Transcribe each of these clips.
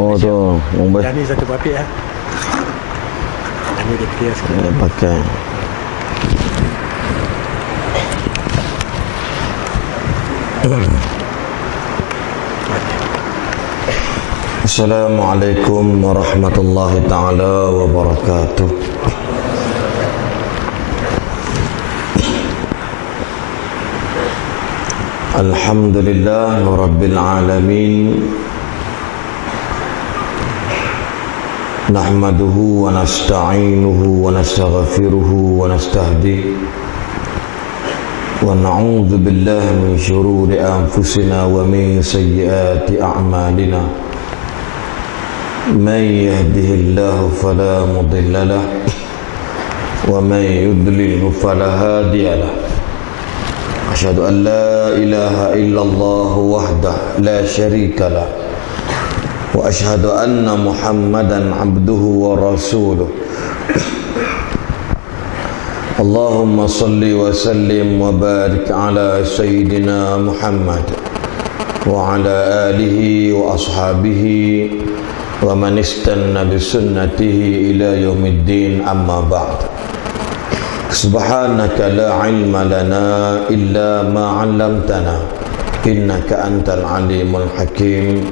Oh tu, Yang ni satu papik lah. Yang ni dia clear sikit. pakai. Assalamualaikum warahmatullahi taala wabarakatuh. Alhamdulillah rabbil alamin. Nahmaduhu wa nasta'inuhu wa nastaghfiruhu wa nastahdihi wa na'udzu billahi min shururi anfusina wa min sayyiati a'malina. Man yahdihillahu fala mudilla lahu wa man yudlilhu fala hadiya lahu. Asyhadu an la ilaha illallah wahdahu la syarika lahu wa asyhadu anna Muhammadan abduhu wa rasuluh. Allahumma salli wa sallim wa barik ala sayyidina Muhammad wa ala alihi wa ashabihi wa man istanna bi sunnatihi ila yaumiddin, amma ba'd. Subhanaka la ilma lana illa ma 'allamtana innaka antal alimul hakim.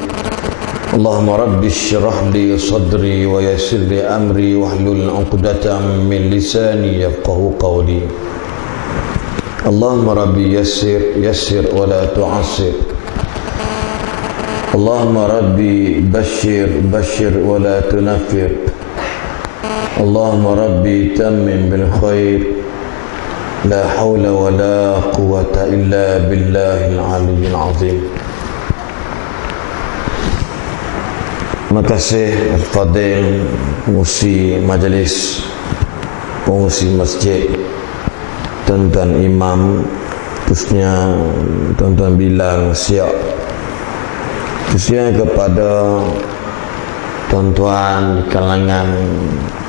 Allahumma rabbi shrah li sadri wa yassir li amri wahlul 'uqdatam min lisani yafqahu qawli. Allahumma rabbi yassir wa la tu'assir. Allahumma rabbi bashir wa la tunaffir. Allahumma rabbi tammim bil khair. La hawla wa la quwwata illa billahil aliyyil azim. Terima kasih al-fadil pengurusi majlis, pengurusi masjid, tuan-tuan imam, khususnya tuan-tuan bilang siap, khususnya kepada tuan-tuan di kalangan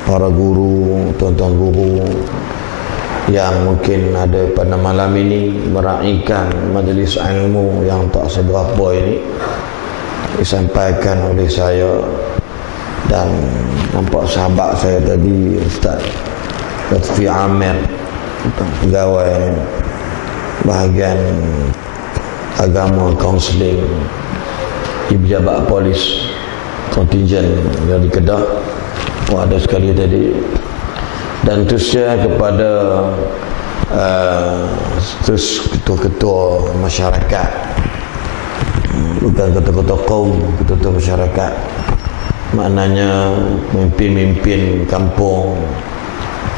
para guru, tuan-tuan guru yang mungkin ada pada malam ini meraihkan majlis ilmu yang tak seberapa ini disampaikan oleh saya dan nampak sahabat saya tadi, Ustaz Lutfi Amir, pegawai bahagian agama kaunseling di pejabat polis kontingen dari Kedah. Ada sekali tadi. Dan terusnya kepada terus ketua-ketua masyarakat, bukan ketua-ketua kaum, ketua-ketua masyarakat, maknanya pemimpin-pemimpin kampung,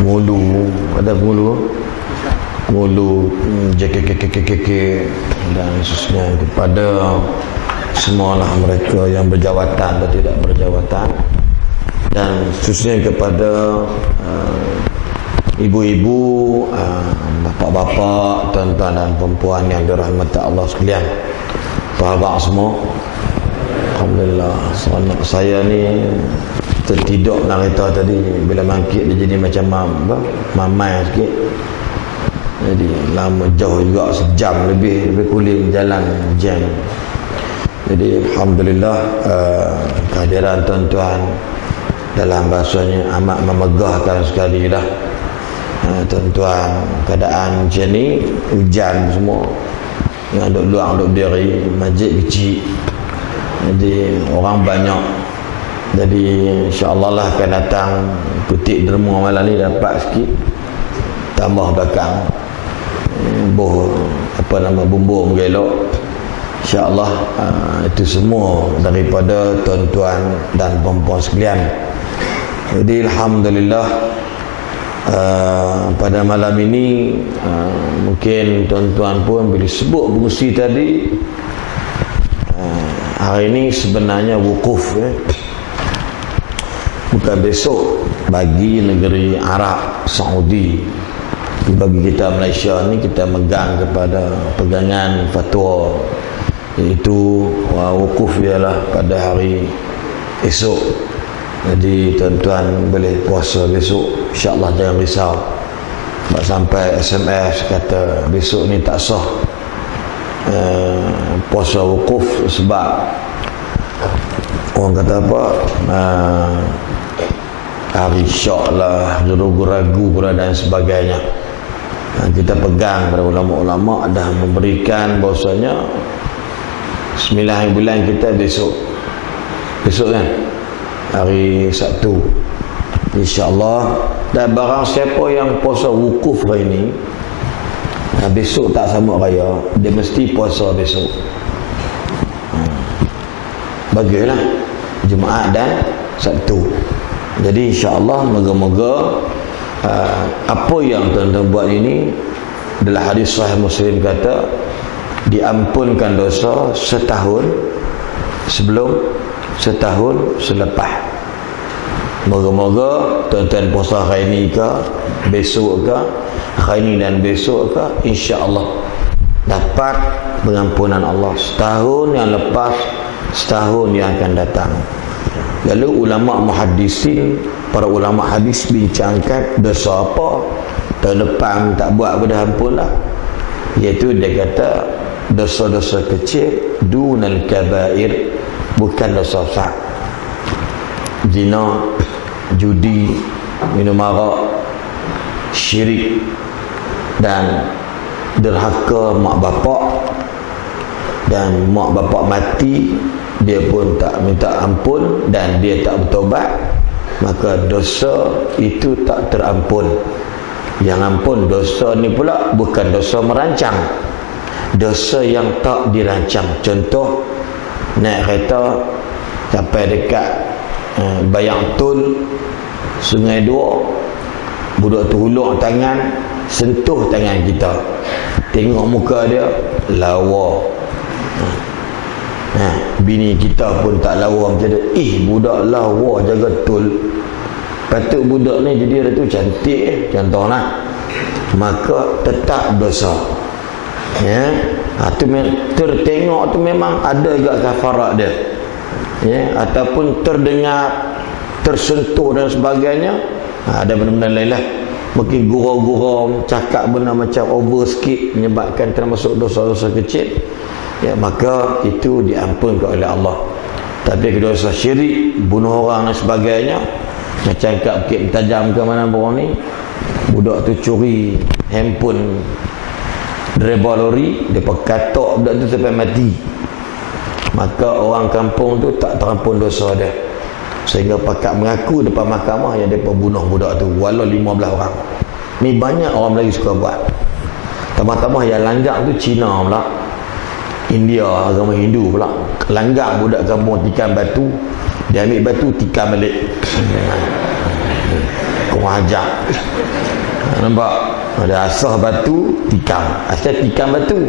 Ngulu, ada Ngulu, JKKKKK dan khususnya kepada semualah mereka yang berjawatan dan tidak berjawatan, dan khususnya kepada ibu-ibu, bapa-bapa, tuan-tuan dan perempuan yang dirahmati Allah sekalian, sahabat semua. Alhamdulillah, anak saya ni tertidur narita tadi, bila bangkit dia jadi macam mamai sikit. Jadi lama jauh juga, sejam lebih kuling jalan jam. Jadi Alhamdulillah, kehadiran tuan-tuan dalam bahasanya amat memegahkan sekali lah. Tuan-tuan, keadaan macam ni, hujan semua, yang duduk luar, duduk diri, masjid kecil, jadi orang banyak. Jadi insyaAllah lah akan datang kutik derma malam ni dapat sikit, tambah belakang bumbung gelok. InsyaAllah itu semua daripada tuan-tuan dan perempuan sekalian. Jadi Alhamdulillah, pada malam ini mungkin tuan-tuan pun bila sebut pengurusi tadi, hari ini sebenarnya wukuf, bukan besok, bagi negeri Arab Saudi. Bagi kita Malaysia ni, kita megang kepada pegangan fatwa, iaitu wukuf ialah pada hari esok. Jadi tuan-tuan boleh puasa besok, insyaAllah jangan risau. Sebab sampai SMS kata besok ni tak sah puasa wukuf sebab orang kata apa, hari syak lah, ragu-ragu pula dan sebagainya. Kita pegang pada ulama-ulama dah memberikan bahawasanya 9 bulan kita besok kan, hari Sabtu insya-Allah. Dan barang siapa yang puasa wukuf hari ni, besok tak sambut raya, dia mesti puasa besok. Bagilah Jumaat dan Sabtu. Jadi insya-Allah moga-moga apa yang tuan-tuan buat ini adalah hadis sahih Muslim kata diampunkan dosa setahun sebelum, setahun selepas. Moga-moga tuan-tuan puasa hari ni ke, besok ke, hari ni dan besok ke, insya-Allah dapat pengampunan Allah setahun yang lepas, setahun yang akan datang. Lalu ulama muhaddisin, para ulama hadis bincangkan dosa apa tahun depan tak buat pada ampun lah. Iaitu dia kata dosa-dosa kecil dunal kabair, bukan dosa besar. Zina, judi, minum arak, syirik dan derhaka mak bapak, dan mak bapak mati dia pun tak minta ampun dan dia tak bertobat, maka dosa itu tak terampun. Yang ampun dosa ni pula bukan dosa merancang, dosa yang tak dirancang. Contoh, naik kereta sampai dekat Bayang Tun, Sungai Dua, budak tu hulur tangan, sentuh tangan kita, tengok muka dia lawa. Bini kita pun tak lawa macam tu. Budak lawa jaga tul, patut budak ni jadi dia tu cantik contohlah, maka tetap dosa. Tu tertengok tu memang ada juga kafarat dia, ataupun terdengar, tersentuh dan sebagainya, ada benda-benda lain lah. Mungkin gurau-gurau cakap benda macam over sikit menyebabkan termasuk dosa-dosa kecil, maka itu diampunkan oleh Allah. Tapi dosa syirik, bunuh orang dan sebagainya, macam kat Bukit Tajam ke mana borang ni, budak tu curi handphone driver lori, dia katok budak tu sampai mati, maka orang kampung tu tak terampun dosa dia, sehingga pakat mengaku depan mahkamah yang mereka bunuh budak tu walau 15 orang. Ni banyak orang Melayu suka buat. Tambah-tambah yang langgar tu Cina pula, India, agama Hindu pula. Langgar budak kampung tikam batu, dia ambil batu tikam balik, kurang ajar. Nampak? Ada asah batu tikam, asal tikam batu,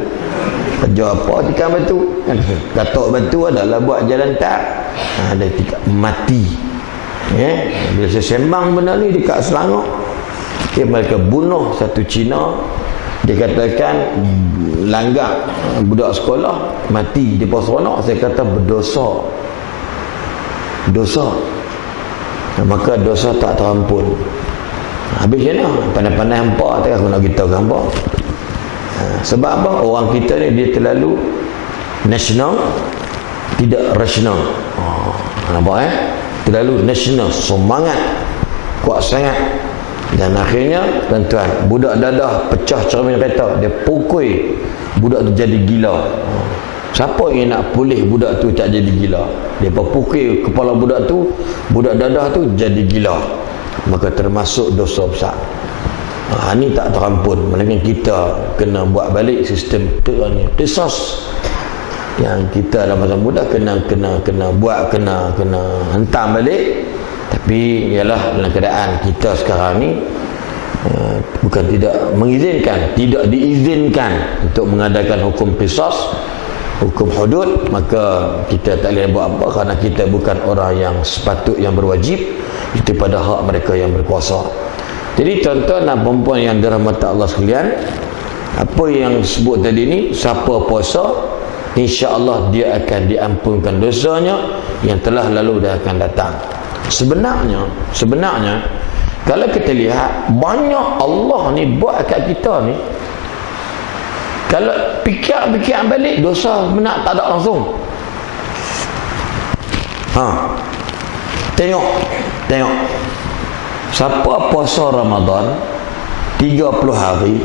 kerja apa tikam batu? Katok batu adalah buat jalan tak, ada tikam mati. Bila saya sembang benda ni dekat Selangor, mereka bunuh satu Cina, dia katakan langgar budak sekolah mati di pos seronok. Saya kata berdosa, dosa, maka dosa tak terampun. Habis je lah, pandai-pandai hampa tak aku nak beritahu ke hampa. Sebab apa? Orang kita ni dia terlalu nasional, tidak rasional. Nampak terlalu nasional, semangat kuat sangat, dan akhirnya tuan-tuan, budak dadah pecah cermin kereta, dia pukul budak tu jadi gila. Siapa yang nak pulih budak tu tak jadi gila? Dia pukul kepala budak tu, budak dadah tu jadi gila, maka termasuk dosa besar. Ini tak terampun. Melainkan kita kena buat balik sistem qisas yang kita dalam masa muda kena buat, kena hentam balik. Tapi ialah dalam keadaan kita sekarang ni bukan tidak mengizinkan, tidak diizinkan untuk mengadakan hukum qisas, hukum hudud, maka kita tak boleh buat apa, kerana kita bukan orang yang sepatut yang berwajib. Itu pada hak mereka yang berkuasa. Jadi tuan-tuan dan perempuan yang dirahmati Allah sekalian, apa yang disebut tadi ni, siapa puasa, insya-Allah dia akan diampunkan dosanya yang telah lalu dan akan datang. Sebenarnya kalau kita lihat banyak Allah ni buat kat kita ni, kalau fikir balik dosa benar tak ada langsung. Tengok. Siapa puasa Ramadan 30 hari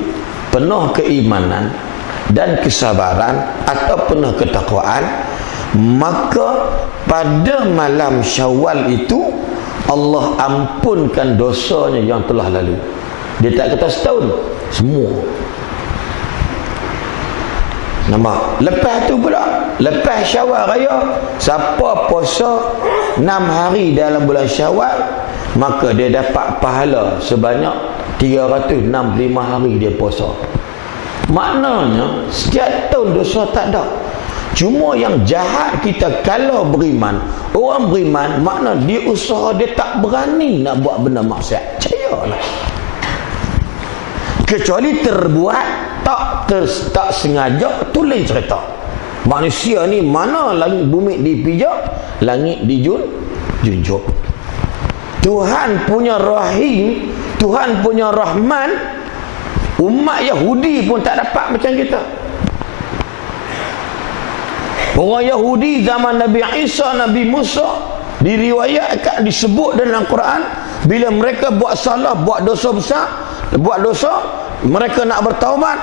penuh keimanan dan kesabaran atau penuh ketakwaan, maka pada malam Syawal itu Allah ampunkan dosanya yang telah lalu. Dia tak kata setahun, semua. Nampak? Lepas tu pula, lepas Syawal raya, siapa puasa 6 hari dalam bulan Syawal, maka dia dapat pahala sebanyak 365 hari dia puasa. Maknanya setiap tahun dosa tak ada. Cuma yang jahat kita kalau beriman, orang beriman makna dia usaha, dia tak berani nak buat benda maksiat. Percayalah. Kecuali terbuat tak sengaja, tu lain cerita. Manusia ni mana langit bumi dipijak, langit dijunjung. Tuhan punya rahim, Tuhan punya rahman, umat Yahudi pun tak dapat macam kita. Orang Yahudi zaman Nabi Isa, Nabi Musa, diriwayatkan, disebut dalam Quran, bila mereka buat salah, buat dosa besar, buat dosa, mereka nak bertaubat,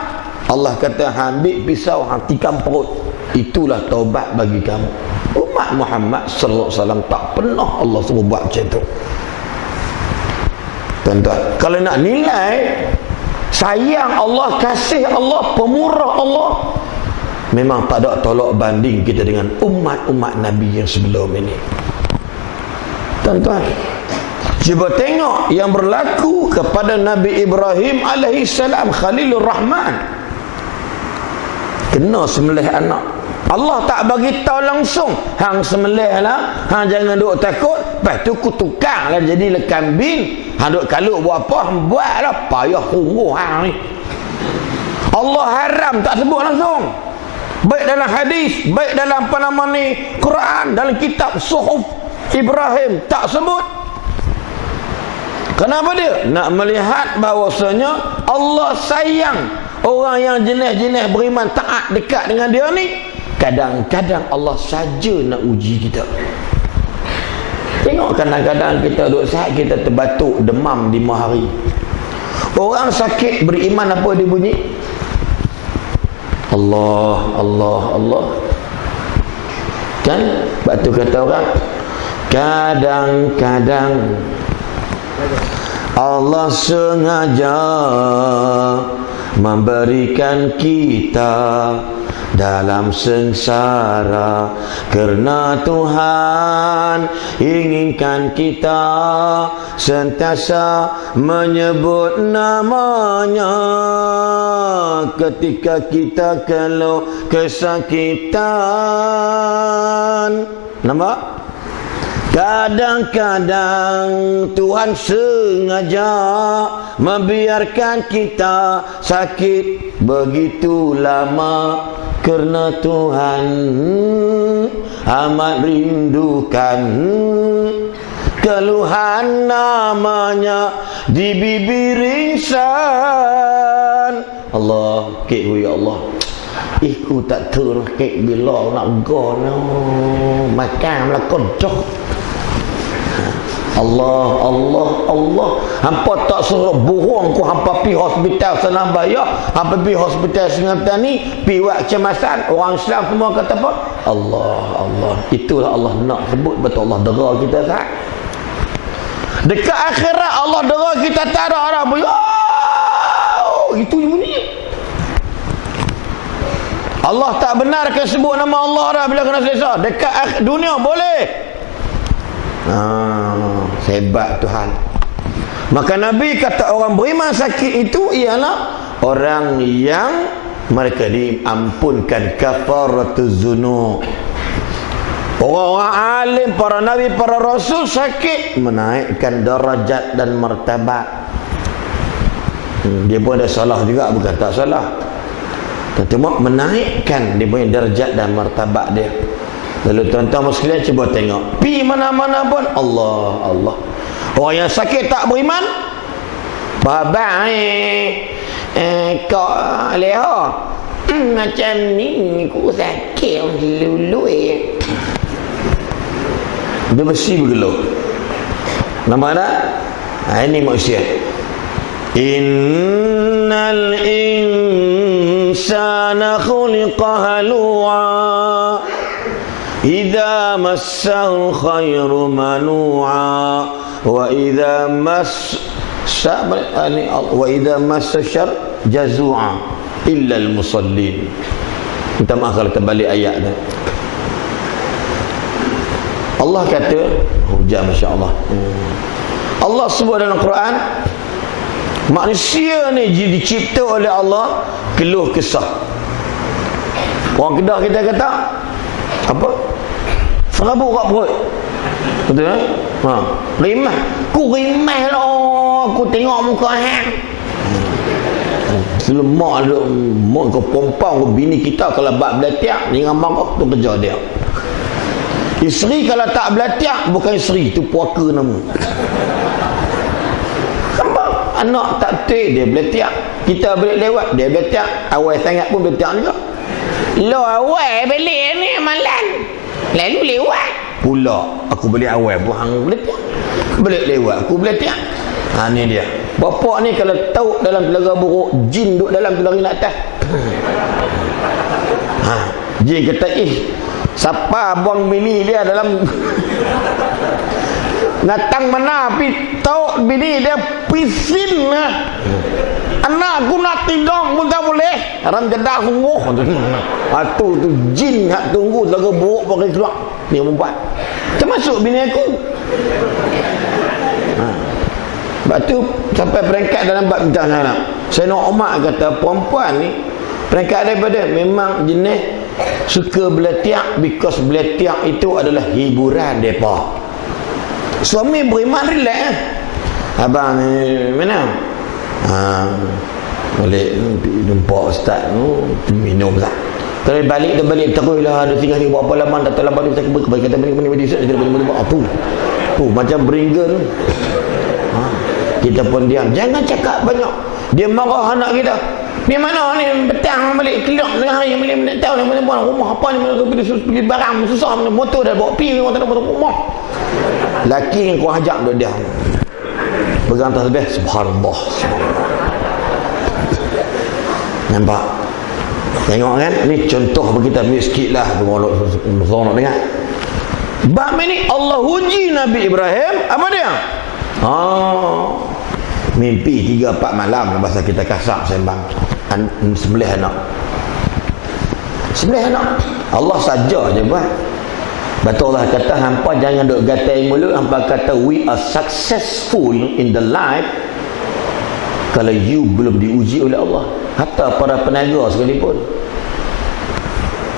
Allah kata, ambil pisau, tikam perut, itulah taubat bagi kamu. Umat Muhammad sallallahu alaihi wasallam tak pernah Allah suruh buat macam tu. Tuan-tuan, kalau nak nilai sayang Allah, kasih Allah, pemurah Allah, memang tak ada tolak banding kita dengan umat-umat Nabi yang sebelum ini. Tuan-tuan, cuba tengok yang berlaku kepada Nabi Ibrahim alaihissalam, Khalilur Rahman. Kena sembelih anak, Allah tak bagi tahu langsung, hang sembelih lah, hang jangan duk takut, lepas tu ku tukar lah jadi kambing, hang duk kaluk buat apa, hang buat lah, payah sungguh hang ni. Allah haram tak sebut langsung, baik dalam hadis, baik dalam Quran, dalam kitab Suhuf Ibrahim tak sebut. Kenapa dia? Nak melihat bahawasanya Allah sayang orang yang jenis-jenis beriman, taat, dekat dengan dia ni. Kadang-kadang Allah saja nak uji kita. Tengok kadang-kadang kita duduk sihat, kita terbatuk, demam 5 hari. Orang sakit beriman apa dia bunyi? Allah, Allah, Allah. Kan? Sebab tu kata orang, kadang-kadang Allah sengaja memberikan kita dalam sengsara, kerana Tuhan inginkan kita sentiasa menyebut namanya ketika kita keluh kesakitan. Nampak? Kadang-kadang Tuhan sengaja membiarkan kita sakit begitu lama, kerana Tuhan amat rindukan keluhan namanya di bibir insan. Allah, kek ya Allah, ku tak tahu kek bila nak go no makan lah kodok. Allah, Allah, Allah. Hampa tak suruh bohong ku, hampa pi hospital Senang Bayar, hampa pi hospital Sungai Petani, pi buat kecemasan. Orang Islam semua kata apa? Allah, Allah. Itulah Allah nak sebut, betul Allah dera kita sah. Dekat akhirat Allah dera kita, tak ada orang pun. Oh, itu bunyi. Allah tak benarkan sebut nama Allah dah bila kena selesa. Dekat dunia boleh. Hebat Tuhan. Maka Nabi kata orang beriman sakit itu ialah orang yang mereka diampunkan kafaratuz dzunub. Orang-orang alim, para nabi, para rasul sakit menaikkan darajat dan martabat. Dia pun ada salah juga, bukan tak salah. Cuma menaikkan dia punya darjat dan martabat dia. Lalu tuan-tuan sekalian cuba tengok, pi mana-mana pun Allah, Allah. Orang yang sakit tak beriman, babak kau leha, macam ni ku sakit lulu. Dia mesti bergelut. Nampak tak? Ini manusia. Innal insana khuliqa halu'a idza massahu khairu manu'a wa idza massa syarr jazu'a illa al-musallin. Minta maaf kalau terbalik ayat ni. Allah kata, hujan masya-Allah. Allah sebut dalam Quran, manusia ni dicipta oleh Allah keluh kesah. Orang Kedah kita kata apa? Serabut kat perut. Betul tak? Rimah. Ku rimah lah. Aku tengok muka hang. Selemak ada mak ke pompang ke bini kita kalau bab belatiak ni dengan mak tu kerja dia. Isteri kalau tak belatiak bukan isteri, tu puaka nama. Anak tak betul dia belatiak, kita balik lewat dia belatiak, awal sangat pun belatiak juga. Lo awal balik ni amalan lalu lewat pula aku balik awal pun hang belatiak, balik lewat aku belatiak. Ni dia bapak ni kalau tahu dalam telaga buruk jin duduk dalam tu lari nak atas. Jin kata siapa buang bini dia dalam datang mana pi tahu bini dia pisin lah. Anak aku nak tidur pun tak boleh. Haram jedak sungguh. Tu jin hak tunggu telaga buruk pakai keluar. Ni perempuan. Termasuk bini aku. Sebab tu sampai peringkat dalam bab minta anak. Sayyidina Umar kata perempuan ni peringkat daripada memang jenis suka belatiak because belatiak itu adalah hiburan depa. Suami beriman relax. Abang ni mana? Balik jumpa ustaz tu minum lah. Kalau balik terus lah ada tinggal ni buat apa lama tak terlambat dia kata balik ustaz dia buat tu. Tu macam beringa tu. Kita pun diam. Jangan cakap banyak. Dia marah anak kita. Ni mana ni petang balik kelak tengah hari balik nak tahu ni mana rumah apa ni mana pergi barang susah mana motor dah bawa pi orang tak ada rumah. Laki yang kau ajak dia pegang tasbih subhanallah. Nampak? Tengok kan? Ni contoh bagi kita ambil sikit lah nak dengar. Bab ni Allah uji Nabi Ibrahim apa dia? Mimpi 3-4 malam bahasa kita kasar sembang sembelih anak Allah saja je buat. Betul Allah kata hampa jangan duk gatai mulut, hampa kata we are successful in the life kalau you belum diuji oleh Allah. Hatta para peniaga sekalipun,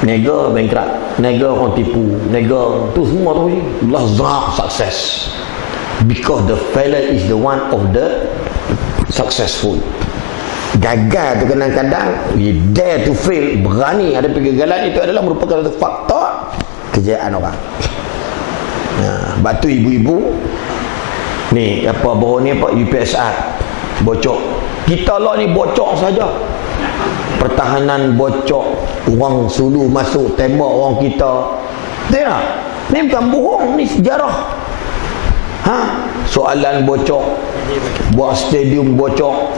niaga bankrupt, niaga orang tipu, niaga tu semua tu Allah zak sukses because the failure is the one of the successful. Gagal tu kadang-kadang we dare to fail, berani ada kegagalan, itu adalah merupakan satu faktor kejayaan orang. Batu ibu-ibu ni apa baru ni apa UPSR bocor. Kita lah ni bocor saja. Pertahanan bocor, orang Sulu masuk tembak orang kita. Tengok. Ni bukan bohong, ni sejarah. Soalan bocor, buat stadium bocor,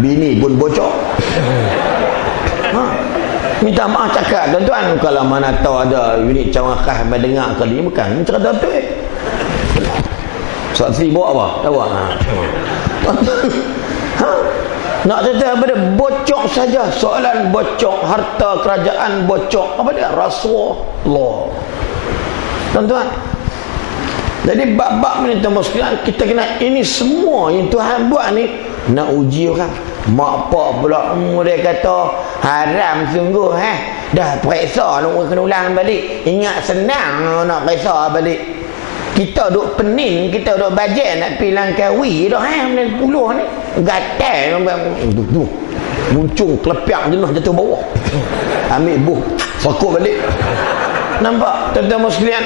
bini pun bocor. Minta maaf cakap tuan-tuan, kalau mana tahu ada unit cawakah mendengar kali ni bukan cerita tu saksi bawa apa tahu nak cerita pada bocor saja, soalan bocor, harta kerajaan bocor, apa dia Rasulullah tuan-tuan. Jadi bab-bab ni tuan-tuan sekalian, kita kena ini semua yang Tuhan buat ni nak uji orang. Mak pak pula dia kata haram sungguh dah periksa nak kena ulang balik. Ingat senang nak periksa balik. Kita duk pening, kita duk bajet nak pergi Langkawi dah benda 10 ni gatal tu muncung kelepiak jenuh jatuh bawah. Ambil buh sokok balik. Nampak tuan-tuan sekalian,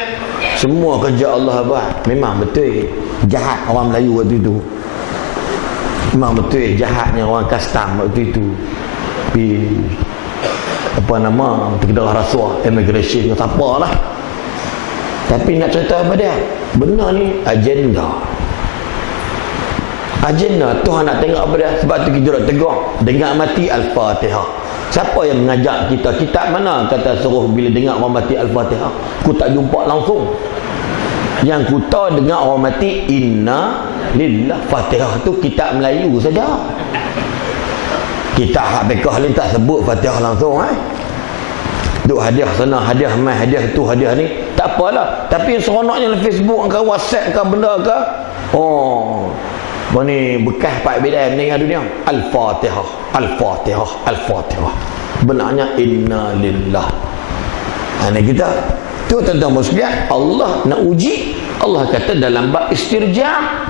semua kerja Allah buat memang betul jahat orang Melayu waktu itu. Memang betul jahatnya orang custom waktu itu. Apa nama terkedah rasuah immigration ke siapa lah. Tapi nak cerita apa dia? Benar ni agenda. Agenda Tuhan nak tengok apa dia. Sebab tu kita nak tegur. Dengar mati Al-Fatihah. Siapa yang mengajak kita? Kitab mana kata suruh bila dengar orang mati Al-Fatihah? Ku tak jumpa langsung. Yang ku tahu dengar orang mati Inna Lillah. Fatihah tu kitab Melayu saja. Kitab hak bekah ni tak sebut Fatihah langsung. Duk hadiah sana, hadiah mai, hadiah tu, hadiah ni. Tak apalah. Tapi seronoknya dalam Facebook ke, WhatsApp ke, benda ke. Oh, ni bekas Pak BDM meninggal dunia. Al-Fatihah, Al-Fatihah, Al-Fatihah. Benarnya Inna Lillah. Ini kita. Tu tentang muslihat. Allah nak uji. Allah kata dalam bab istirja'.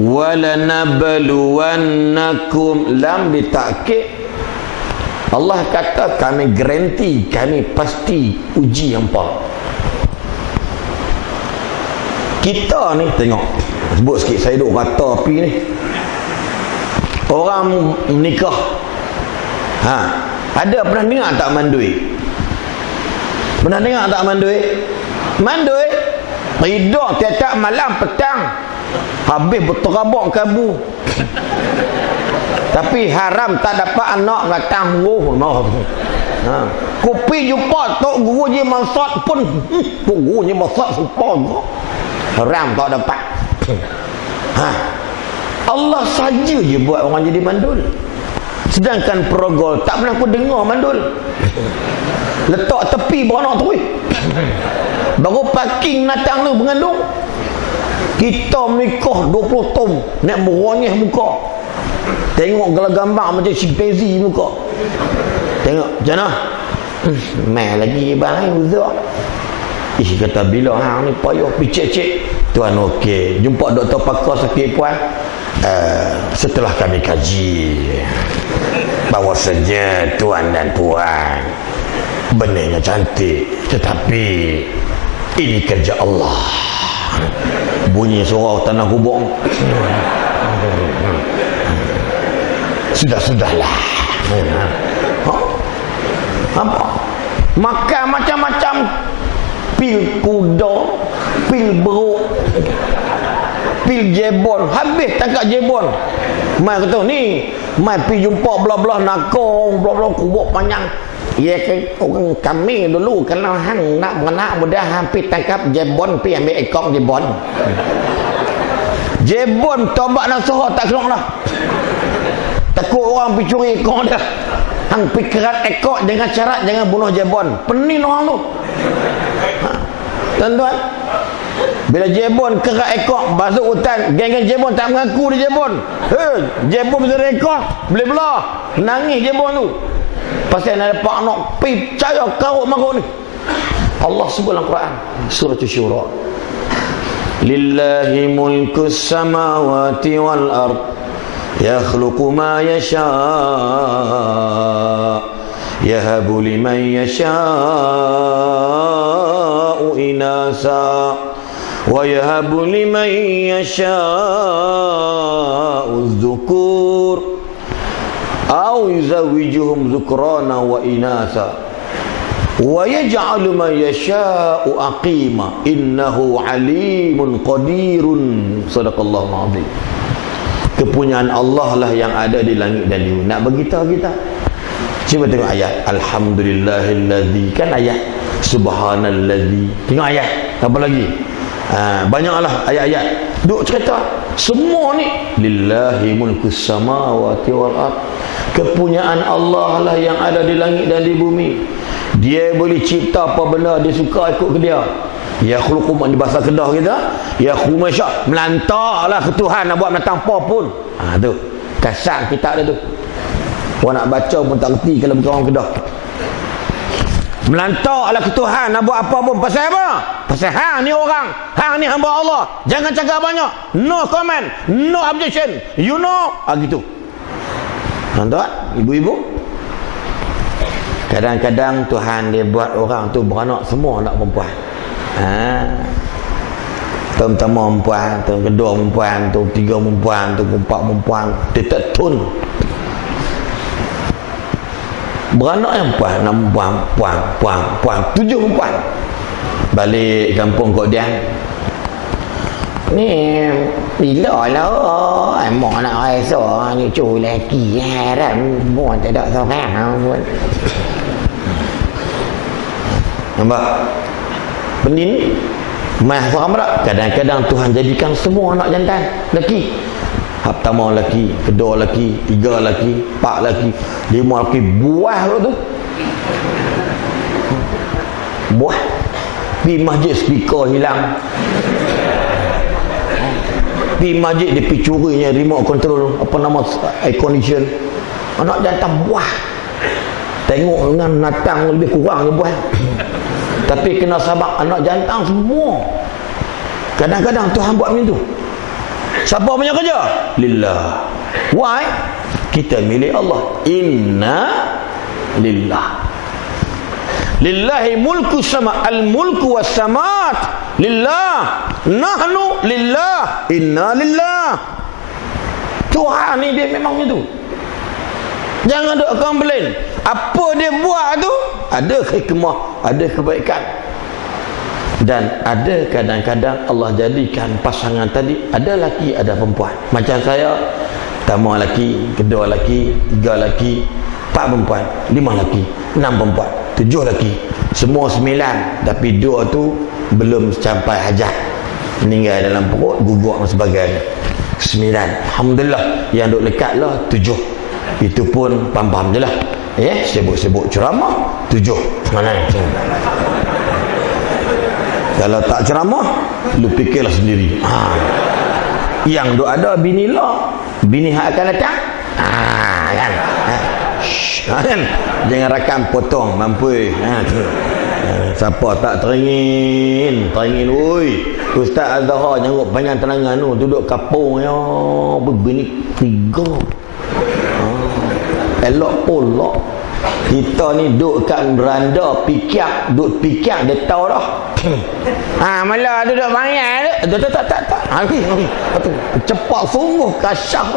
وَلَنَبْلُوَنَّكُمْ lam ditakid. Allah kata kami garanti, kami pasti uji hampa. Kita ni tengok, sebut sikit saya duk rata api ni. Orang menikah, ada pernah dengar tak mandui? Pernah dengar tak mandui? Mandui tidur tiap-tiap malam petang, habis berterabak kabu. Tapi haram tak dapat anak ngatang guru. Kopi jumpa tok guru je masak pun guru je masak supaya haram tak dapat. Allah saja je buat orang jadi mandul. Sedangkan perogol tak pernah aku dengar mandul. Letak tepi beranak tu. Baru parking natang tu mengandung. Kita menikah 20 tahun nak beronyeh muka. Tengok gambar macam chimpanzee muka. Tengok macam mana? Mai lagi bang uzur. Kata bila hang ni payah picek-cek. Tuan okey, jumpa doktor pakar sakit puan. Setelah kami kaji bahawasanya tuan dan puan benarnya cantik, tetapi ini kerja Allah. Bunyi surau tanah kubur. Sudah-sudahlah. Apa? Makan macam-macam. Pil kuda, pil beruk, pil jebon. Habis tangkap jebon. Mai kata ni, mai pergi jumpa belah-belah nakong, belah-belah kubur panjang. Ya kan orang kami dulu kalau hang nak beranak mudah hampir tangkap jebon, pergi ambil ekor jebon. Jebon tombak nasihat tak selok dah. Takut orang pergi curi ekor dia. Hang pergi kerat ekor dengan syarat jangan bunuh jebon. Penin orang tu. Tuan-tuan, bila jebon kerat ekor masuk hutan, geng-geng jebon tak mengaku dia jebon. Jebon bisa ekor boleh belah. Nangis jebon tu. Pasal nak dapat anak pergi percaya karut marut ni. Allah sebut dalam Quran surah Syura. Lillahi mulkus samawati wal ard. Yakhluqu ma yasha' yahabu liman yasha'u inasa wa yahabu liman yasha'u dhukur aw yuzawwijuhum dhukrana wa inasa wa yaj'alu man yasha'u aqima innahu alimun qadirun. Sadaqallahul azim. Kepunyaan Allah lah yang ada di langit dan di bumi. Nak beritahu kita. Cuba tengok ayat. Alhamdulillahillazi. Kan ayat. Subhanallazi. Tengok ayat. Apa lagi? Banyaklah ayat-ayat. Duk cerita. Semua ni. Lillahi mulkus samawati wal ard. Kepunyaan Allah lah yang ada di langit dan di bumi. Dia boleh cipta apa benda dia suka ikut ke dia. Ya khuluqu di bahasa Kedah kita, ya khumasya, melantaklah ke Tuhan nak buat menatang apa pun. Tu kasar kitab dia tu. Orang nak baca pun tak reti kalau bukan orang Kedah. Melantaklah ke Tuhan nak buat apa pun. Pasal apa? Pasal hang ni orang, hang ni hamba Allah. Jangan cakap banyak. No comment, no objection. You know, gitu. Tuan-tuan, ibu-ibu, kadang-kadang Tuhan dia buat orang tu beranak semua anak perempuan. Tahun pertama perempuan, tahun kedua perempuan, tahun tiga perempuan, tahun keempat perempuan, dia tak tun. Beranak yang perempuan, 6 perempuan, 7 perempuan. Balik kampung Kok Dian. Ni bila lah mak nak rasa ni cu lelaki haram buat tak ada seorang pun. Nampak? Penin mah faham tak? Kadang-kadang Tuhan jadikan semua anak jantan lelaki. Hak pertama lelaki, kedua lelaki, tiga lelaki, empat lelaki, lima lelaki, buah tu. Buah. Pergi masjid speaker hilang. Pergi masjid dia pergi curinya remote control apa nama air condition. Anak jantan buah. Tengok dengan natang lebih kurang ke buah. Tapi kena sabar anak jantan semua. Kadang-kadang Tuhan buat macam tu. Siapa punya kerja? Lillah. Why? Kita milik Allah. Inna lillah. Lillahi mulku sama al-mulku was-samat lillah nahnu lillah inna lillah. Tuhan ni dia memang macam tu. Jangan duk komplain. Apa dia buat tu ada hikmah, ada kebaikan. Dan ada kadang-kadang Allah jadikan pasangan tadi ada lelaki ada perempuan. Macam saya, pertama lelaki, kedua lelaki, tiga lelaki, empat perempuan, lima lelaki, enam perempuan, tujuh lelaki, semua 9, tapi 2 tu belum sampai hajat, meninggal dalam perut, gugur dan sebagainya. 9, alhamdulillah. Yang duk lekat lah 7, itu pun pam-pam je lah, sibuk-sibuk ceramah 7. Mana kalau tak ceramah lu fikirlah sendiri. Yang duk ada bini lah, bini hak akan datang, kan? Kan? Jangan rakam potong mampu. Siapa tak teringin oi. Ustaz Azhar nyanguk panjang tenangan tu duduk kapung ya berbini 3. Elok pula. Kita ni duduk kat beranda pikir, duduk pikir dia tahu dah. Malah duduk banyak tu. Tak. Cepat sungguh kasyaf.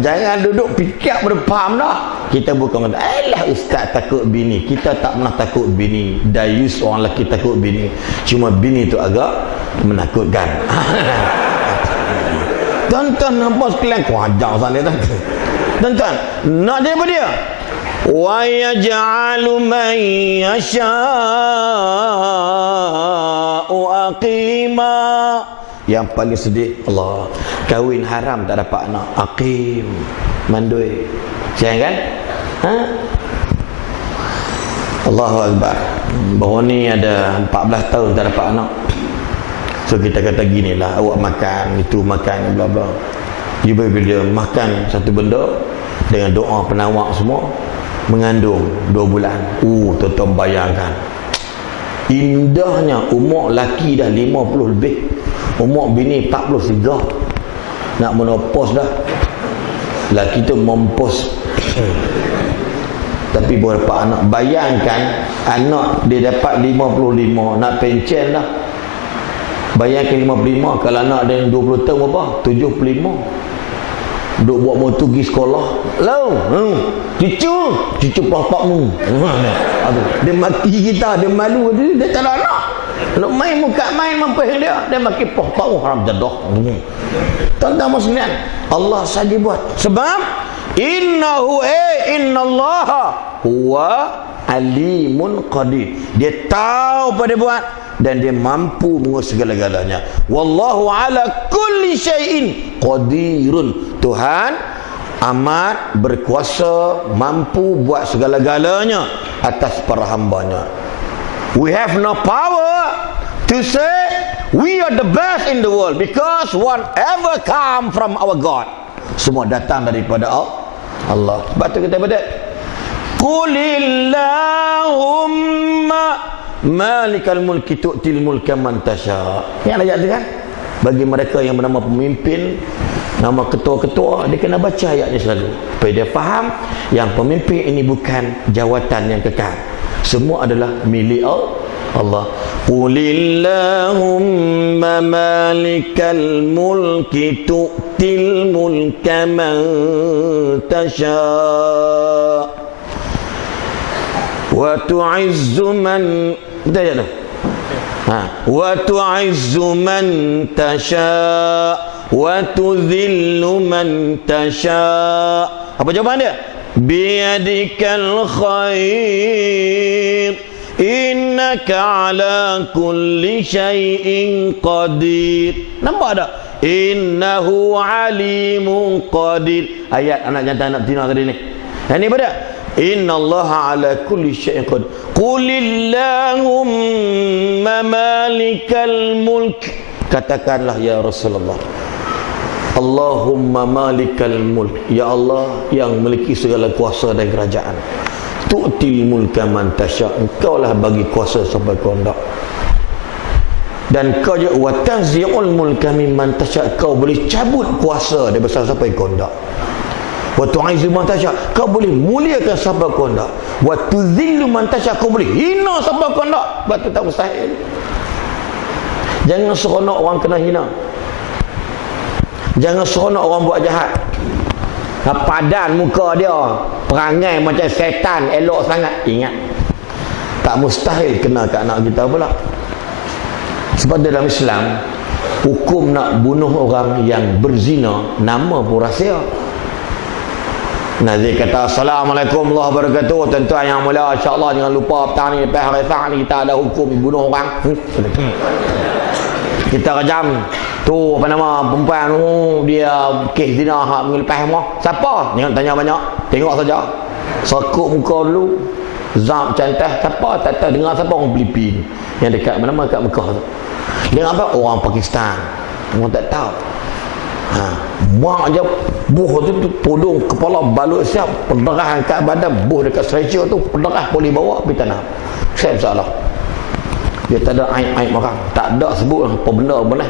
Jangan duduk fikir berfaham dah. Kita bukan kata, alah ustaz takut bini. Kita tak pernah takut bini. Dayus orang lelaki takut bini. Cuma bini tu agak menakutkan. Tuan-tuan nampak sekalian, kau ajar sana tu. Tuan-tuan, nak dia apa dia? Wa yaj'alu man yasha'u aqima. Yang paling sedih, Allah, kahwin haram tak dapat anak, aqim, mandui. Sayang kan? Allahu Akbar. Baru ni ada 14 tahun tak dapat anak. So kita kata ginilah, awak makan itu, makan bla bla. Bila makan satu benda dengan doa penawak semua, mengandung 2 bulan. Tuan-tuan bayangkan, indahnya umur laki dah 50 lebih, umur bini 43, nak menopos dah. Laki tu mempos. Tapi berapa anak? Bayangkan anak dia dapat 55, nak pencen dah. Bayangkan 55, kalau anak dia 20 tahun berapa? 75. Duk buat motor pergi sekolah. Cucu papakmu. Dia maki kita, dia malu dia tak ada anak. Nak main muka main mampus dia maki papakmu haram jadah. Tuan-tuan muslimin, Allah saja buat. Sebab innallaha huwa alimun qadir. Dia tahu apa dia buat dan dia mampu mengurus segala-galanya. Wallahu ala kulli syai'in qadirun. Tuhan amat berkuasa, mampu buat segala-galanya atas para hambanya. We have no power to say we are the best in the world, because whatever come from our God, semua datang daripada Allah. Sebab tu kita baca, Qulillahumma malikal mulki tu'til mulka man tasha. Yang ayat tu kan, bagi mereka yang bernama pemimpin, nama ketua-ketua, dia kena baca ayatnya selalu supaya dia faham yang pemimpin ini bukan jawatan yang kekal, semua adalah milik Allah. Qulillahumma malikal mulki tu'til mulka man tasha wa tu'izzu man. Betul tak? Wa tu'izzu man tasha wa tudhillu man tasha. Apa jawapan dia? Biyadikal khair innaka ala kulli syai'in qadir. Nampak tak? Innahu alimun qadir. Ayat anak jantan anak betina tadi ni. Yang ni pada innallaha ala kulli syai'in qadir. Qulillahumma malikal mulk. Katakanlah ya Rasulullah, Allahumma malikal mulk, ya Allah yang memiliki segala kuasa dan kerajaan. Tu'til mulka man tasya, engkau lah bagi kuasa sampai kau hendak. Dan kau juga wa tanzi'ul mulka mimman tasya, kau boleh cabut kuasa daripada siapa kau hendak. Wa tu'izzu man tasya, kau boleh muliakan siapa kau hendak. Wa tudhillu man tasya, kau boleh hina siapa kau hendak. Sebab tu tak mustahil. Jangan seronok orang kena hina. Jangan seronok orang buat jahat. Padan muka dia, perangai macam setan, elok sangat. Ingat, tak mustahil kena ke anak kita pula. Sebab dalam Islam, hukum nak bunuh orang yang berzina, nama pun rahsia. Nabi kata, Assalamualaikum warahmatullahi wabarakatuh. Tuan-tuan yang mulia, insya-Allah jangan lupa petang ni, lepas hari Sabtu ni kita ada hukum bunuh orang. Kita rejam tu apa nama perempuan tu, dia kes zina hak minggu lepas semua. Siapa? Jangan tanya banyak, tengok saja. Sekuk muka dulu, zap cantik. Siapa? Tak tahu. Dengar siapa? Orang Filipin yang dekat mana-mana kat Mekah tu. Dengar apa? Orang Pakistan. Orang tak tahu. Buang aja buh tu tolong kepala balut siap, penderah angkat badan, buh dekat stretcher tu, penderah boleh bawa pergi tanah. Saya salah. Dia tak ada aib-aib orang, tak ada sebut apa benda boleh.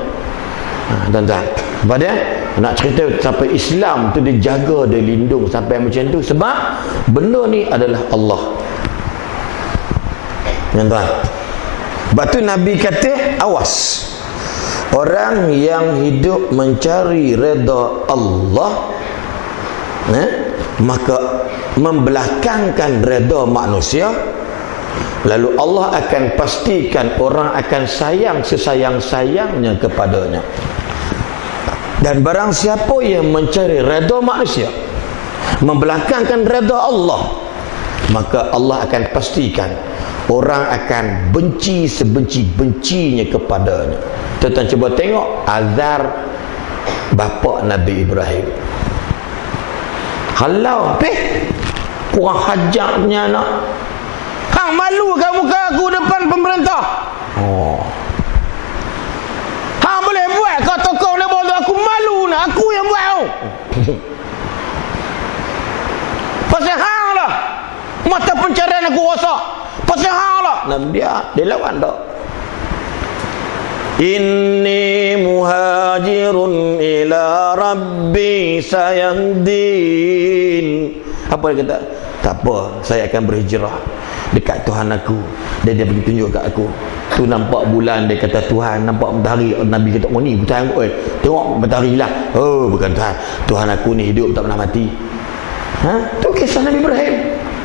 Tuan-tuan, pada nak cerita sampai Islam tu dia jaga, dia lindung sampai macam tu sebab benda ni adalah Allah. Tuan-tuan, sebab tu Nabi kata, awas orang yang hidup mencari redha Allah, maka membelakangkan redha manusia, lalu Allah akan pastikan orang akan sayang sesayang-sayangnya kepadanya. Dan barang siapa yang mencari redha manusia, membelakangkan redha Allah, maka Allah akan pastikan orang akan benci sebenci-bencinya kepadanya. Tuan-tuan cuba tengok azar bapa Nabi Ibrahim. Halau kurang hajar punya anak. Hang malu ke muka aku depan pemerintah? Hang boleh buat kau tokoh dia bawa aku malu nak, aku yang buat tau. Pasal hang lah mata pencarian aku rosak. Pasal hang lah. Nabi dia lawan tak? Inni muhajirun ila rabbi sayahdin. Apa dia kata? Tak apa, saya akan berhijrah dekat Tuhan aku. Dia bagi tunjuk kat aku. Tu nampak bulan, dia kata Tuhan, nampak matahari. Nabi kata, oh ni Tuhan aku. Tengok matahari lah. Oh bukan Tuhan. Tuhan aku ni hidup tak pernah mati. Tu kisah Nabi Ibrahim.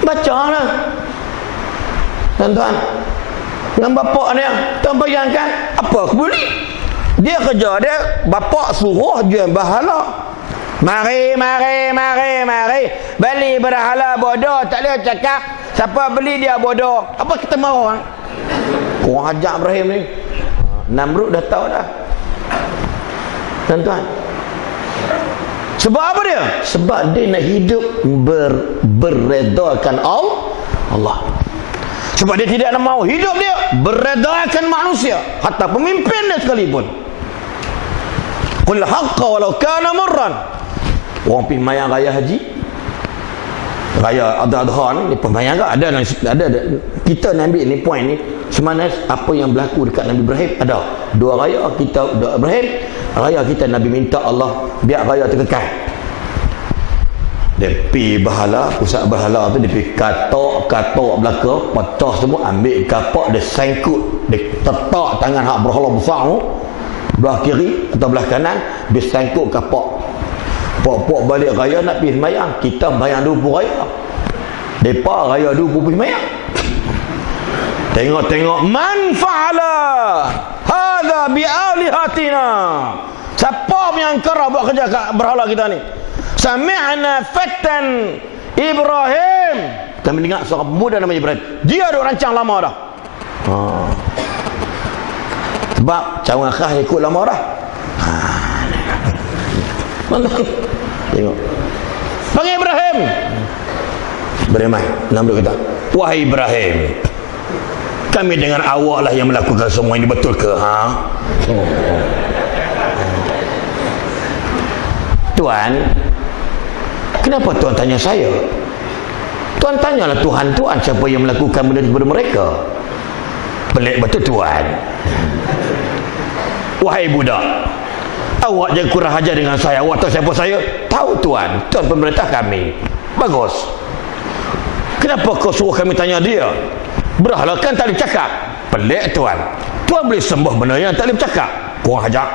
Baca lah tuan-tuan. Dengan bapak dia, tuan bayangkan apa aku beli? Dia kerja dia, bapak suruh jual bahala. Mari beli berhala bodoh, tak boleh cakap. Siapa beli dia bodoh. Apa kita mahu orang? Kurang ajar Ibrahim ni. Namrud dah tahu dah. Tuan-tuan, sebab apa dia? Sebab dia nak hidup beredakan Allah. Sebab dia tidak mahu hidup dia beredakan manusia, hatta pemimpin dia sekalipun. Qul haqqa walau kana murran. Orang pergi mayang raya haji, raya Adha ni pembayang ada kita nak ambil ni point ni. Sebenarnya apa yang berlaku dekat Nabi Ibrahim ada dua raya kita, dua Ibrahim, raya kita Nabi minta Allah biar raya terkekal. Dia pergi berhala, pusat berhala tu dia pergi katok belaka, patah semua, ambil kapak dia sangkut, dia tetak tangan hak berhala besar tu belah kiri atau belah kanan, dia sangkut kapak. Pok-pok balik raya nak pergi sembahyang, kita sembahyang 20 raya, depa raya 20 pergi sembahyang. Tengok man fa'ala bi alihatina. Siapa yang kerah buat kerja kat berhala kita ni? Sami'na fatan Ibrahim. Kami dengar seorang pemuda namanya Ibrahim. Dia ada rancang lama dah. Sebab cawan khas ikut lama dah. Tengok. Panggil Ibrahim. Beriman. Nama kita. Wahai Ibrahim, kami dengan awak lah yang melakukan semua ini, betul ke? Tuan, kenapa Tuan tanya saya? Tuan tanyalah Tuhan siapa yang melakukan benda kepada mereka. Pelik betul Tuan. Wahai budak, awak jangan kurang ajar dengan saya. Awak tahu siapa saya? Tahu Tuan. Tuan pemerintah kami. Bagus. Kenapa kau suruh kami tanya dia? Berhala kan tak boleh bercakap. Pelik Tuan. Tuan boleh sembah benda yang tak boleh bercakap. Kurang ajar.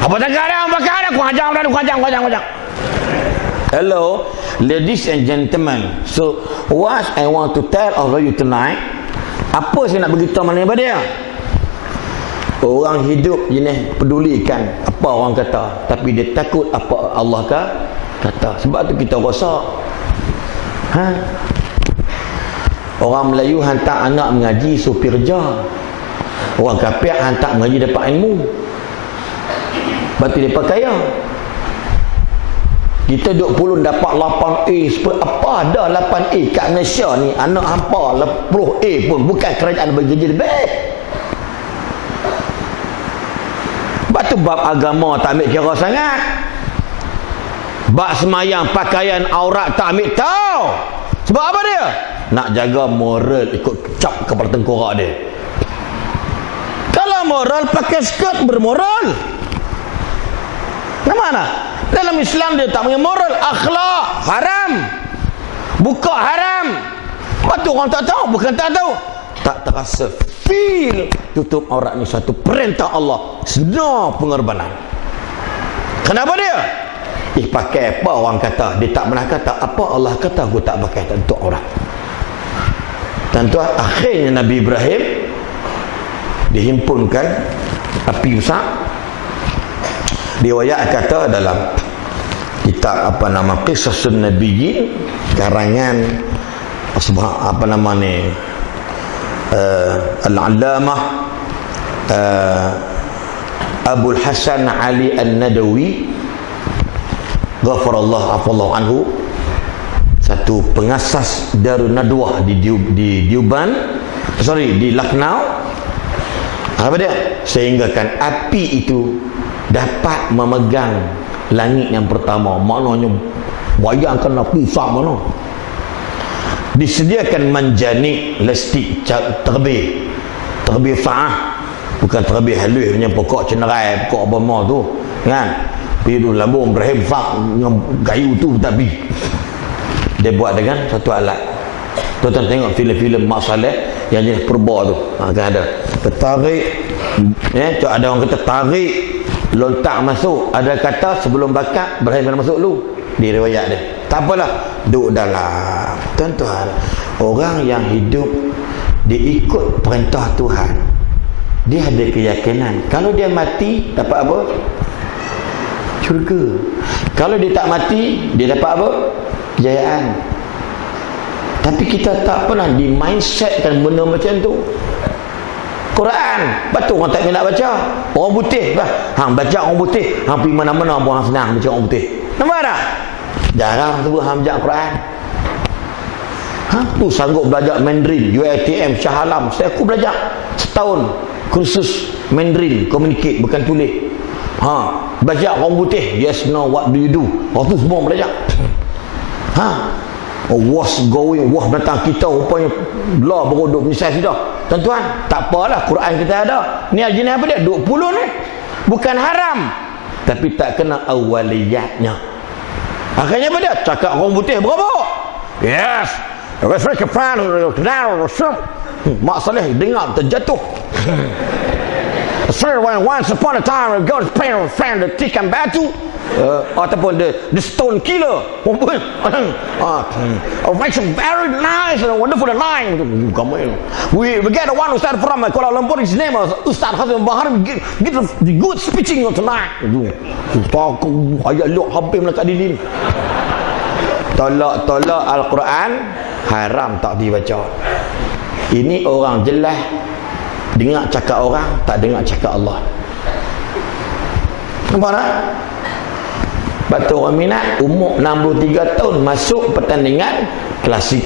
Apa cakap dia? Bakal ada kurang ajar. Hello, ladies and gentlemen. So, what I want to tell all of you tonight, apa saya nak beritahu mana pada dia? Orang hidup jenis pedulikan apa orang kata, tapi dia takut apa Allah kata. Sebab tu kita rosak. Orang Melayu hantar anak mengaji supir kerja. Orang kafir hantar mengaji dapat ilmu. Berarti dia kaya. Kita duk pulun dapat 8A. Apa ada 8A kat Malaysia ni? Anak hampa 10A pun bukan kerajaan bagi gaji lebih. Sebab tu bab agama tak ambil kira sangat. Bab semayang pakaian aurat tak ambil tahu. Sebab apa dia? Nak jaga moral, ikut cap kepala tengkorak dia. Kalau moral pakai skirt bermoral. Mana? Dalam Islam dia tak punya moral, akhlak haram. Buka haram. Apa tu orang tak tahu? Bukan tak tahu. Tak terasa feel tutup aurat ni satu perintah Allah. Senar pengorbanan. Kenapa dia? Pakai apa orang kata? Dia tak pernah kata apa Allah kata aku tak pakai, tak tutup aurat. Tentu akhirnya Nabi Ibrahim dihimpunkan api besar. Riwayat kata dalam kitab Qisasun Nabiyyin karangan Al-Allamah Abul Hasan Ali An-Nadawi ghafarallahu afallahu anhu, satu pengasas Darun Nadwah di Lucknow. Apa dia? Sehinggakan api itu dapat memegang langit yang pertama. Maknanya bayangkan api besar mana. Disediakan menjanik lestik terbih sa'ah, bukan terbih halus punya pokok cenerai, pokok apa tu kan. Pergi lambung Ibrahim besar dengan kayu tu tapi dia buat dengan satu alat. Tuan-tuan tengok filem-filem Mak Saleh yang jenis purba tu, akan ada tertarik tu, ada orang kata tarik lontak masuk, ada kata sebelum bakar Ibrahim kena masuk dulu di riwayat dia. Tak apalah, duduk dalam. Tuan-tuan, orang yang hidup dia ikut perintah Tuhan, dia ada keyakinan kalau dia mati dapat apa? Syurga. Kalau dia tak mati, dia dapat apa? Kejayaan. Tapi kita tak pernah di mindsetkan benda macam tu. Quran, betul orang tak nak baca. Orang putih bah, hang baca orang putih, hang pergi mana-mana pun hang senang baca orang putih. Nampak tak? Jarang sebut hang baca Quran. Tu sanggup belajar Mandarin, UiTM, Shah Alam. Aku belajar setahun kursus Mandarin, communicate bukan tulis. Belajar orang putih, yes, no, what do you do? Waktu semua belajar. What's going, wah datang kita rupanya lah berodok menyesal sudah. Tuan-tuan, tak apalah, Quran kita ada. Ni jenis apa dia? 20 ni. Bukan haram, tapi tak kena awaliyatnya. Akhirnya apa dia? Cakap orang putih berapa? Yes. Mak Saleh dengar terjatuh. Once upon a time, we go to Spain and find the Tikan Batu. Ataupun the stone killer. It's very nice and wonderful line. We get the one who started from Kuala Lumpur. His name was Ustaz Hasan Bahar. Get the good speaking tonight. Ayat lu hampir melekat di sini. Tolak Al-Quran haram tak dibaca. Ini orang jelas dengar cakap orang, tak dengar cakap Allah. Nampak tak? Batu orang minat umur 63 tahun masuk pertandingan klasik.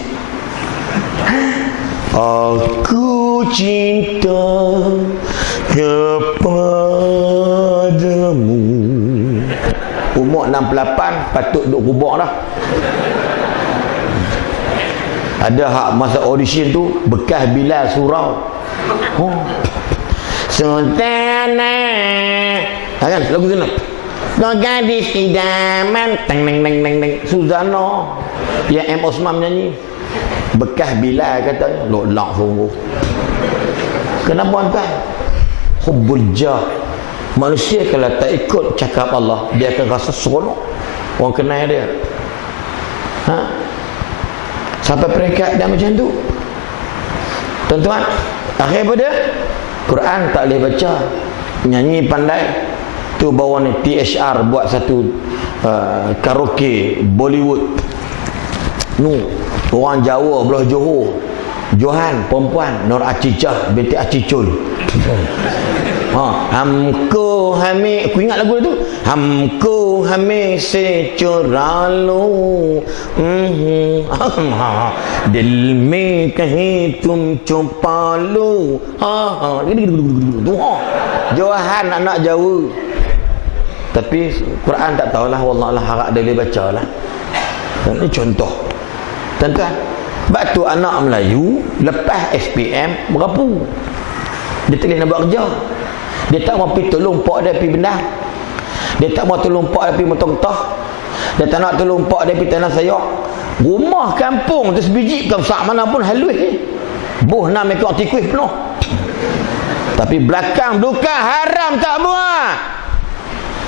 Aku cinta kepadamu. Umur 68 patut duduk kubur dah. Ada hak masa audition tu bekas Bilal surau. Sultana. Kan lagu sana. No gadis idaman teng teng teng teng teng Suzano yang M Osman nyanyi bekas Bilal katanya lolak sungguh. Kenapa tuan? Hubbul jah. Manusia kalau tak ikut cakap Allah dia akan rasa seronok orang kenal dia. Sampai peringkat dah macam tu. Tuan-tuan, akhir pada Quran tak boleh baca, nyanyi pandai tu bawa ni THR buat satu karaoke Bollywood. Orang Jawa belah Johor, Johan perempuan Nur Acicah binti Acicul. Hamko hame, aku ingat lagu tu. Hamko hame se chura lo, dil mein kahin tum chupa lo. Johan anak Jawa. Tapi Quran tak tahulah, wallahualam harap dia boleh baca lah. Ini contoh. Tuan-tuan, batu anak Melayu lepas SPM berapu. Dia tak boleh nak buat kerja. Dia tak mau pergi tolong pak dia pergi bedah. Dia tak mau tolong pak dia pergi motong-tah. Dia tak nak tolong pak dia pergi tanah sayok. Rumah kampung tu sebiji bukan besar mana pun halus boh 6 ekor tikus penuh. Tapi belakang duka haram tak buat.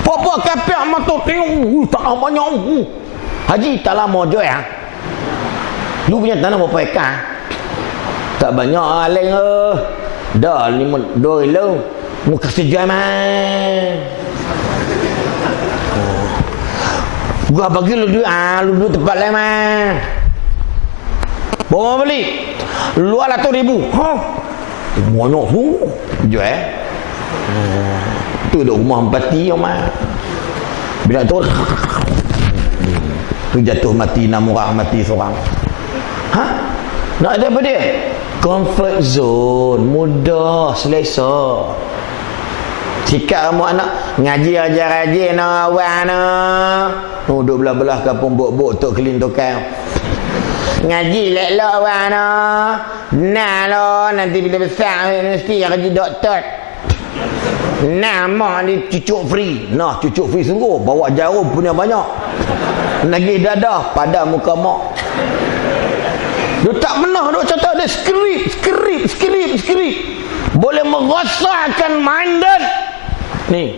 Apa-apa kafir mata tengok tak banyak. Haji tak lama je ya. Lu punya tanah berapa ekar? Tak banyak aleng dah 5 2 kilo. Muka sejual mah. Gua bagi lu duit, lu duit tempat lain mah. Bawa beli. Lu 100,000. Banyak tu. Jual. Tu duk rumah empati mah. Bila tu tu jatuh mati 6 orang mati seorang. Nak ada apa dia? Comfort zone, mudah, selesa. Sikap kamu anak ngaji rajin-rajin awak nak. Duduk belah-belah kampung bok-bok tok kelin tukang. Ngaji lek-lek awak nak. Nah lo nanti bila besar mesti kerja doktor. Nah mak ni cucuk free. Nah cucuk free sungguh, bawa jarum punya banyak. Nagih dadah pada muka mak. Dia tak pernah duk cakap dia skrip. Boleh merosakkan minded. Ni.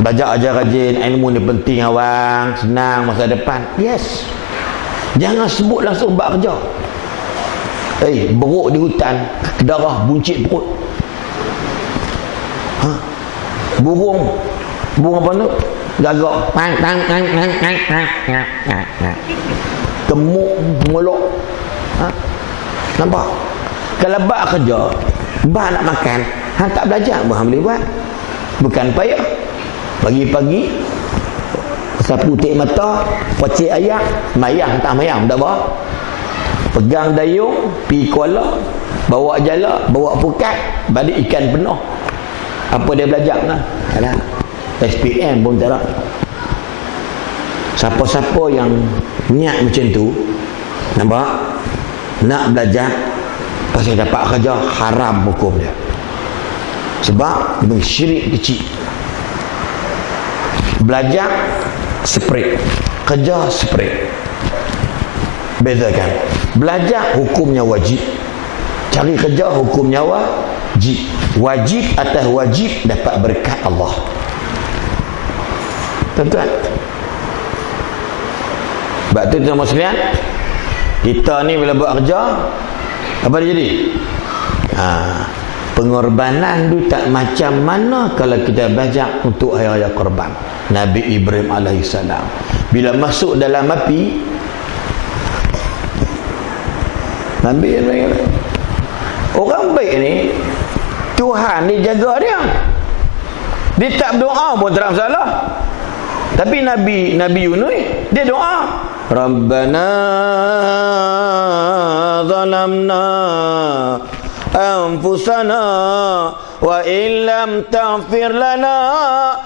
Belajar ajar rajin, ilmu ni penting awang, senang masa depan. Yes. Jangan sebut langsung buat kerja. Beruk di hutan, darah buncit perut. Burung apa tu? Gagak. Temuk molok. Nampak? Kalau bak kerja, bak nak makan, hang tak belajar, hang boleh buat. Bukan payah. Pagi-pagi sapu tik mata, pocik ayak, mayang tak mayang tak apa. Pegang dayung, pi Kuala, bawa jala, bawa pukat, balik ikan penuh. Apa dia belajar lah? Ada. SPM pun tak ada. Siapa-siapa yang niat macam tu, nampak? Nak belajar pasal dapat kerja, haram hukum dia. Sebab dia syirik kecil. Belajar separate, kerja separate. Bezakan. Belajar hukumnya wajib, cari kerja hukumnya wajib. Wajib atas wajib dapat berkat Allah. Tuan-tuan, sebab tu tuan sekalian, kita ni bila buat kerja, apa dia jadi? Pengorbanan tu tak macam mana kalau kita belajar untuk hari raya korban. Nabi Ibrahim alaihissalam bila masuk dalam api, Nabi Ibrahim, orang baik ni Tuhan ni jaga dia. Dia tak berdoa pun tak ada masalah. Tapi Nabi Yunus dia doa, Rabbana zalamna anfusana wa illam taghfir lana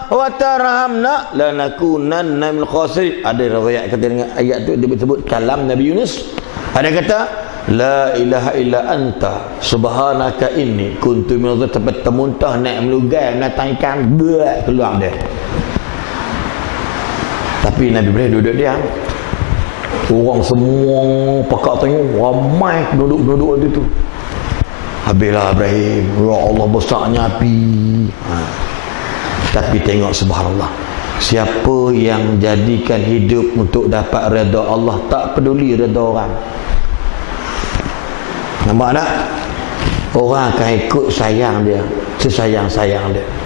wa tarhamna lanakunanna minal khasirin. Ada riwayat kata dengan ayat tu disebut kalam Nabi Yunus. Ada kata la ilaha illa anta subhanaka inni kuntu minadh tempat temuntah naik melugai menatang ikan buat keluar dia. Tapi Nabi Ibrahim duduk diam. Orang semua pakak tengok, ramai penduduk-penduduk di tu. Habislah Ibrahim, ya Allah besarnya api. Tapi tengok subhanallah, siapa yang jadikan hidup untuk dapat redha Allah, tak peduli redha orang. Nampak tak? Orang akan ikut sayang dia, sesayang-sayang dia.